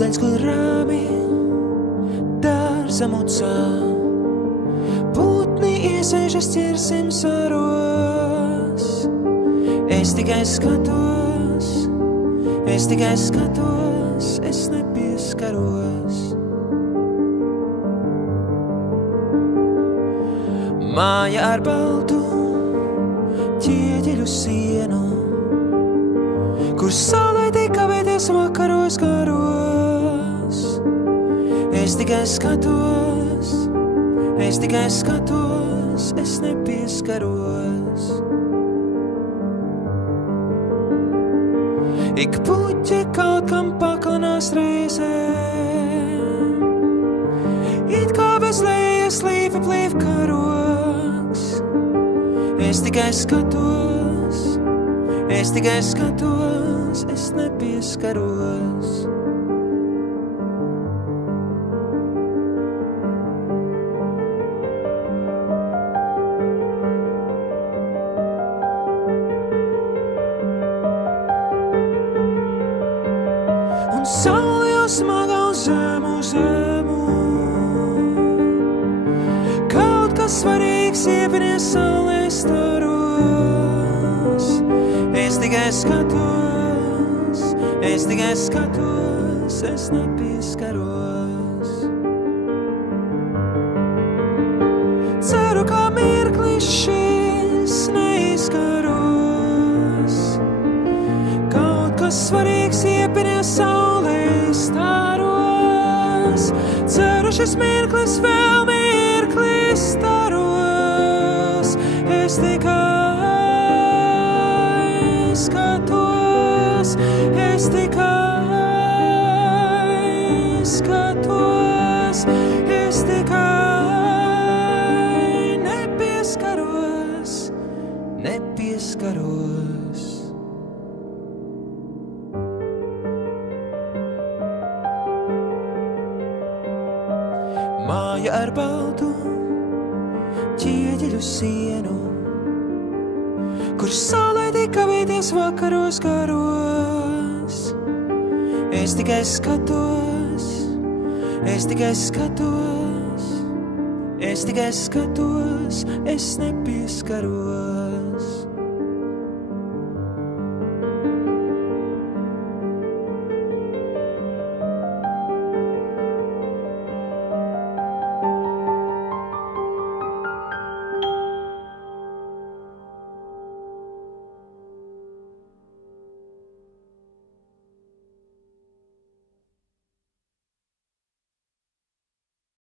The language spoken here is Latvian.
ūdens, kur rāmi dārza mucā. Putni iesēžas ķirsim saros. Es tikai skatos, es nepieskaros. Māja ar baltu ķieģeļu sienu, kur saulē kavēties vakaros garos. Es tikai skatos, es nepieskaros. Ik puķi kaut kam paklanās reizēm, it kā bez lejas līva plīv karoks. Es tikai skatos, es nepieskaros. Un saule jau smaga un zemu. Kaut kas svarīgs iepinies saulē staros. Es tikai skatos, es nepieskaros. Ceru, ka mirklis šis neizkaros. Kaut kas svarīgs iepinies saulē staros. Ceru, šis mirklis vēl mirklis staros. Es tikai skatos, es tikai nepieskaros. Māja ar baltu ķieģeļu sienu, kur saulē kavēties vakaros garos. Es tikai skatos, es nepieskaros.